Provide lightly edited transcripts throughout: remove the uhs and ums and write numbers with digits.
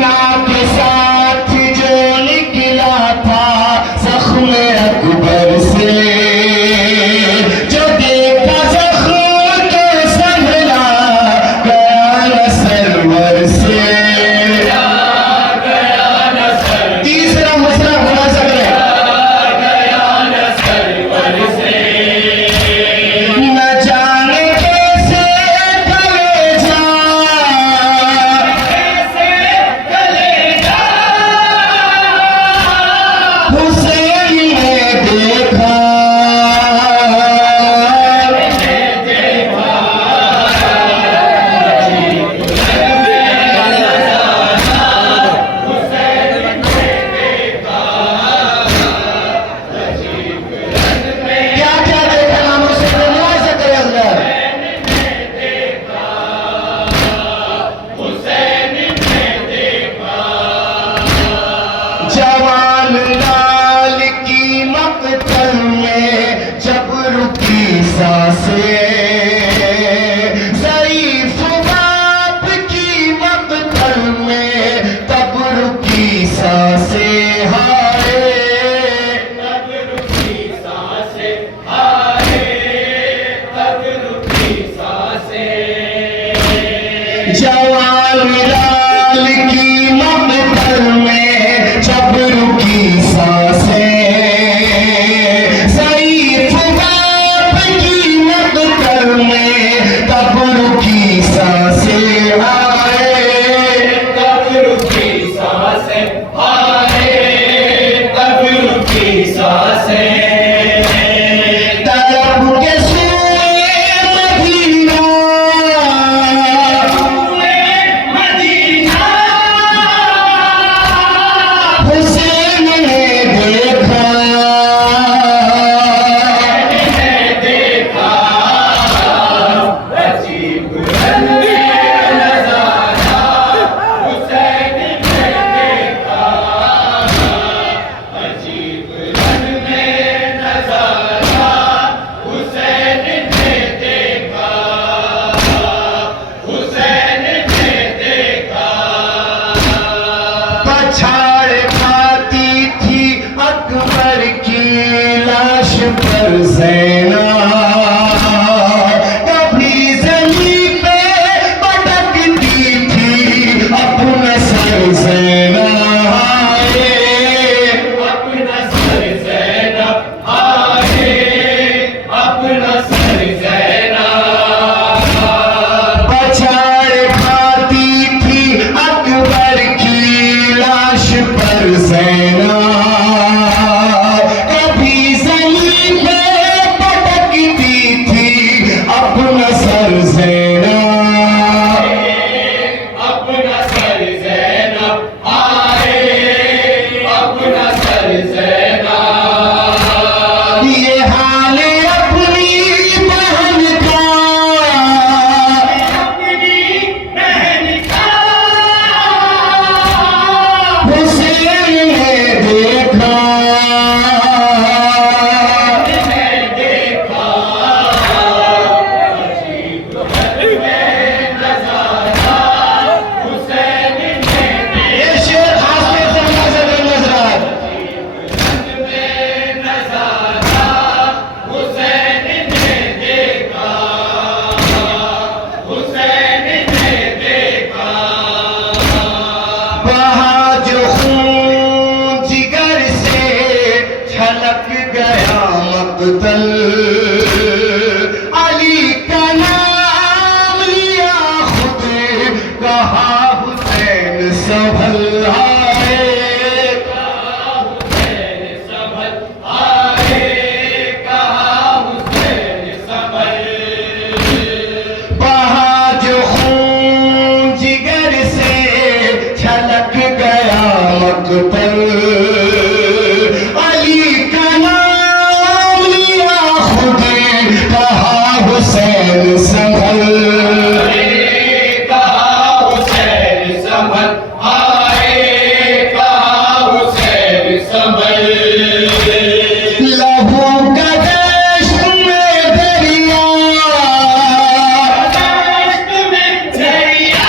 Medina के साथ जो निकला था जख्म अकबर से, जो देखा जख्म के संभला गया न सरवर से। तीसरा मसला बना सकते न जाने कैसे कलेजा हुसैन ने देखा, क्या क्या देखा नामों से बना सकते अल्लाह। जवान लाल की मकतल में जब रुकी सांसें, ज़ईफ़ बाप की मकतल में तब रुकी सांसें। हाय जवान लाल की मकतल में जब रुकी सांसें, ज़ईफ़ बाप की मकतल में तब रुकी सांसें। हाय तब रुकी सांसें, हाय तब रुकी सांसें। तलब के सूए मदीना हुसैन ने देखा, पछाड़ खाती थी अकबर की लाश पर ज़ैना, कभी ज़मीन पे पटकती थी अपना सर ज़ैना। अपना सर ज़ैना, अपना सर ज़ैना। पछाड़ खाती थी अकबर की लाश पर ज़ैना, कभी ज़मीन पे पटकती थी अपना सर ज़ैना। अपना सर ज़ैना, अपना सर ज़ैना। ये हाल अपनी बहन का, हुसैन ने देखा, ये शेर खास तौर से बना सकते नजरात। बहा जो खून जिगर से छलक गया मक़तल, अली का नाम लिया खुद कहा हुसैन संभल। बहा जो खून जिगर से छलक गया मक़तल, अली का नाम लिया खुद कहा हुसैन संभल। कहा हुसैन संभल, कहा हुसैन संभल। लहू का दश्त में दरिया, दश्त में दरिया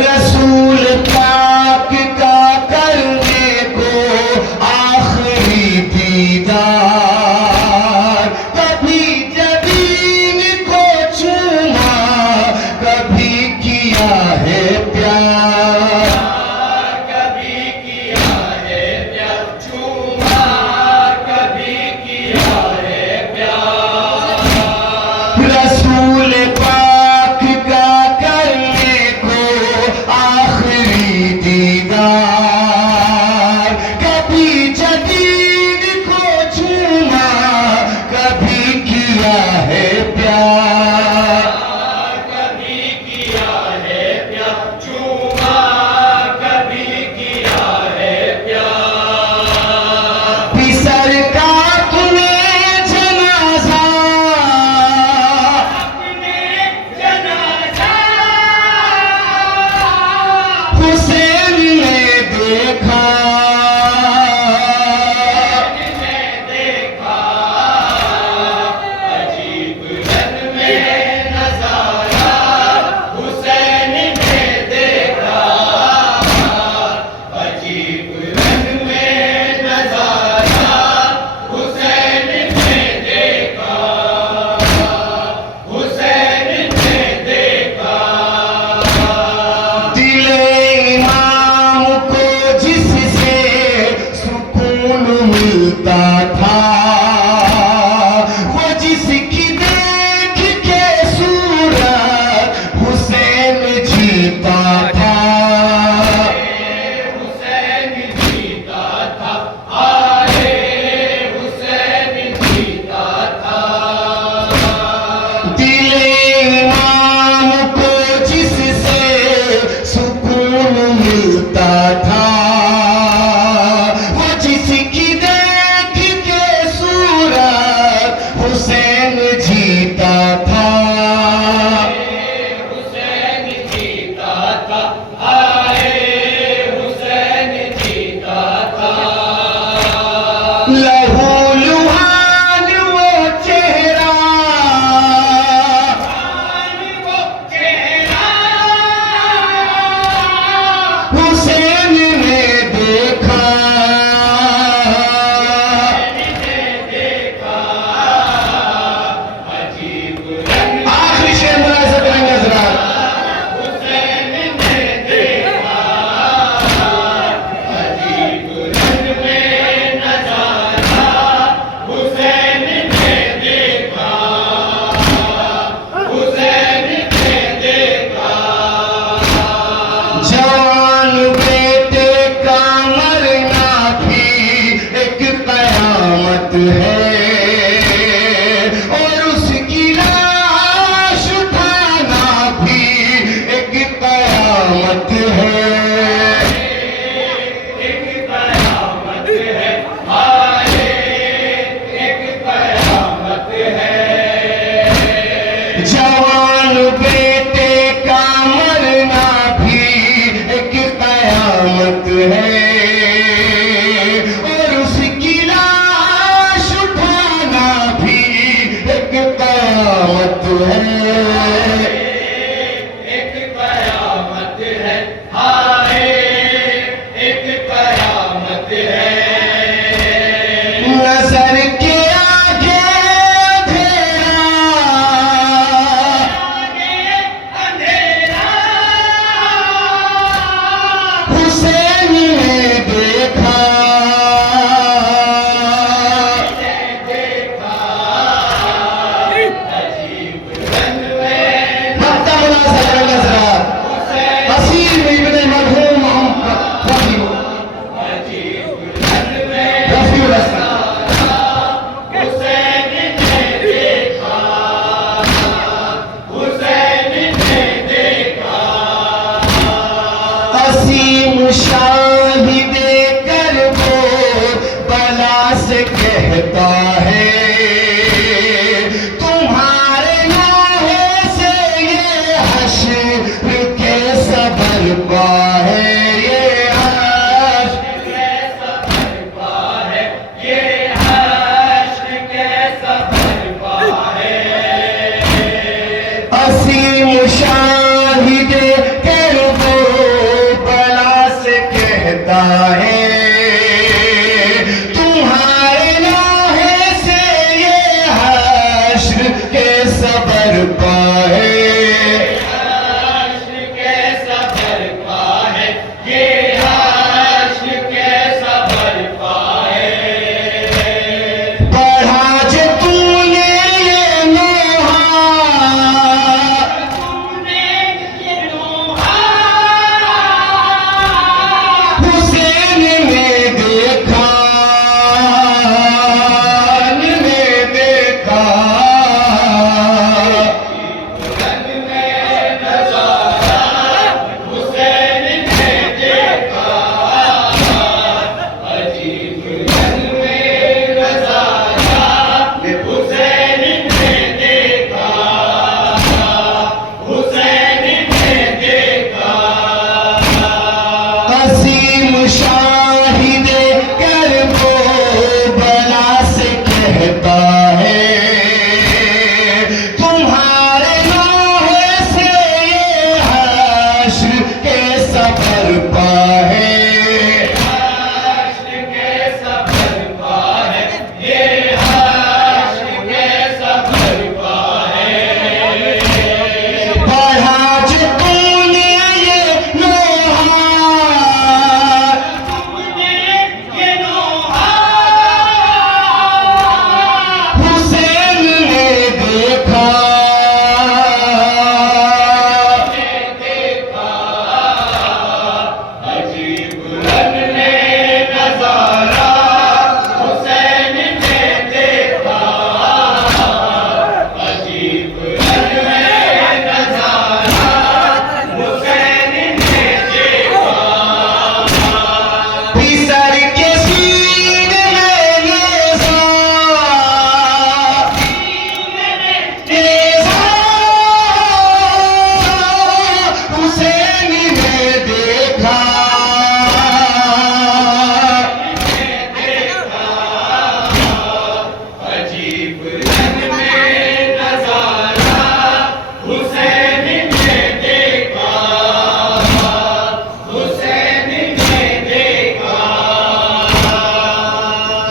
रसूल पाक का करने को आखिरी दीदार, कभी जबीन को चूमा, कभी किया है प्यार, कभी किया है प्यार, चूमा कभी किया है प्यार। रसूल पाक का करने को आखिरी दीदार, कभी जदीद को चूमा, कभी किया है प्यार, कभी किया है प्यार, चूमा कभी किया है प्यार। पिसर का तुम्हें जनाजा, अपने जनाजा हुसैन ने देखा, ने देखा, अजीब रंग में नजारा हुसैन ने देखा, अजीब रंग में नजारा हुसैन ने देखा, हुसैन ने देखा। दिले इमाम को जिससे सुकून मिलता था, वो जिसकी देख के सूरत हुसैन जीता था, हुसैन जीता था, आए हुसैन जीता था। दिले इमाम को जिससे सुकून मिलता था, वो जिसकी देख के सूरत हुसैन जीता था, हुसैन जीता था, आए हुसैन जीता था। लहू लुहान वो चेहरा, वो चेहरा हुसैन ने देखा, देखा, अजीब रंग आखिरी शेर मुलाहिजा करेंगे हज़रात। हुसैन ने देखा, अजीब रंग में नजारा हुसैन ने देखा, हुसैन ने देखा। जवान बेटे का मरना भी एक कयामत है, और उसकी लाश उठाना भी एक कयामत है, एक कयामत है, आए एक कयामत है। जवान बेटे का मरना भी एक कयामत है, और उसकी लाश उठाना भी एक कयामत है। एक कयामत है, आए एक कयामत है। नजर के आगे अंधेरा, अंधेरा हुसैन ने देखा, अजीब रंग में हफ्ता मुलाहिजा करेंगे हज़रात। हसीन इब्न मरहूम अजीब रंग में रफ़ीउल हसन। हुसैन ने देखा, हुसैन ने देखा। असीम शाहिद करबला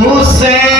हुसैन